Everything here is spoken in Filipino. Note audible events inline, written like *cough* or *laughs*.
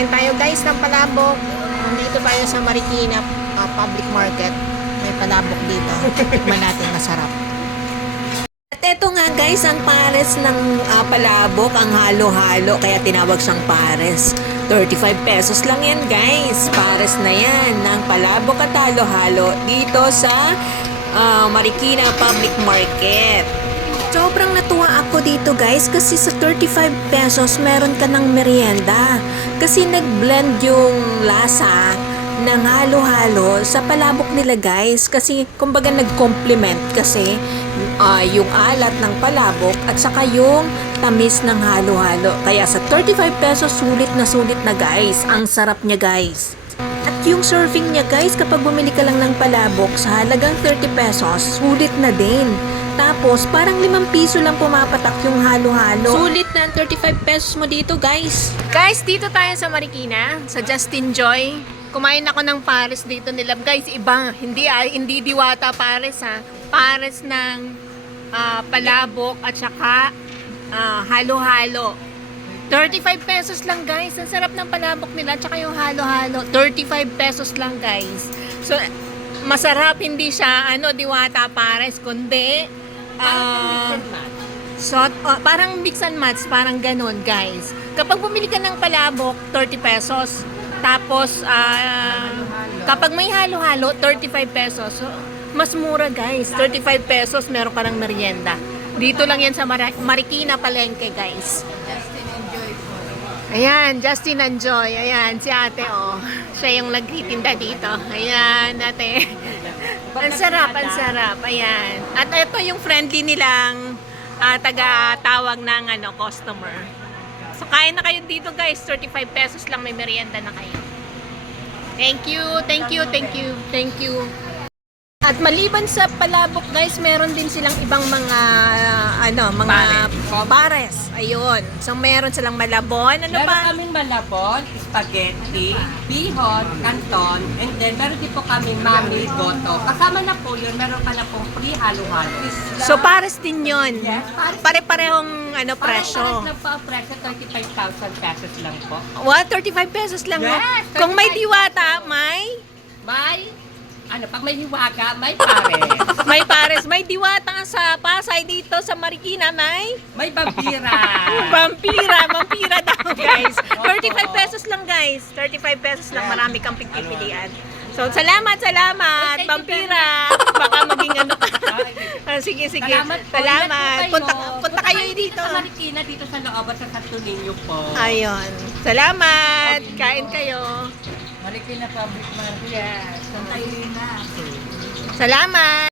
Kain tayo guys ng palabok. Nandito tayo sa Marikina ah, Public Market. May palabok dito. Tikman natin masarap. At eto nga guys, ang pares ng ah, palabok, ang halo-halo, kaya tinawag siyang pares. 35 pesos lang yan guys. Pares na yan ng palabok at halo-halo dito sa ah, Marikina Public Market. Sobrang natuwa ako dito guys kasi sa 35 pesos meron ka ng merienda. Kasi nag-blend yung lasa ng halo-halo sa palabok nila guys. Kasi kumbaga nag-complement kasi ah, yung alat ng palabok at saka yung tamis ng halo-halo. Kaya sa 35 pesos sulit na sulit na guys. Ang sarap niya guys. At yung serving niya guys, kapag bumili ka lang ng palabok sa halagang 30 pesos, sulit na din. Tapos, parang 5 piso lang pumapatak yung halo-halo. Sulit na ang 35 pesos mo dito guys. Guys, dito tayo sa Marikina, sa Justin Joy. Kumain ako ng pares dito nila. Guys, iba. Hindi, ah, hindi diwata pares ha. Pares ng ah, palabok at saka ah, halo-halo. 35 pesos lang guys. Ang sarap ng palabok nila at saka yung halo-halo. 35 pesos lang guys. So, masarap hindi siya ano diwata pares kundi ah, So, uh, parang mix and match, parang ganun, guys. Kapag bumili ka ng palabok, 30 pesos. Tapos, ah, kapag may halo-halo, 35 pesos. So, mas mura, guys. 35 pesos, meron ka ng merienda. Dito lang yan sa Mara- Marikina Palengke, guys. Ayan, Justin and Joy. Ayan, si ate, oh. Siya yung nagtitinda dito. Ayan, ate. Ang sarap, ang sarap. Ayan. At ito yung friendly nilang ah, taga-tawag ng ano, customer. So, kain na kayo dito, guys. 35 pesos lang may merienda na kayo. Thank you, thank you, thank you, thank you. At maliban sa palabok, guys, meron din silang ibang mga, ah, ano, mga pares. Ayun. So, meron silang malabon. Ano Meron pa? kaming malabon, spaghetti, bihon, canton, and then meron din po kaming mami, goto. Kasama na po yun, meron ka na pong free halo-halo. So, pares din yun. Yes, pares. Pare-parehong ano, presyo. Parang lang po ang presyo, 35,000 pesos lang po. What? 35 pesos lang. Yes, Kung may 35 diwata, may... May, ano, pag may hiwaga, may pares. *laughs* May pares. May diwata sa Pasay dito sa Marikina, may... may vampira. *laughs* Vampira, vampira daw, *laughs* guys. 35 pesos lang, guys. 35 pesos lang, marami kang pagpipilian. So, salamat, salamat, Thank you vampira. Baka maging ano ka. Ah, sige, sige. Salamat po. Salamat. Ingat po Punta, kayo. punta kayo dito. Sa Marikina, dito sa looban sa Santo Niño po. Ayun. Salamat. Kain kayo. Marikina Public Market. Yes. Santa Elena. Salamat.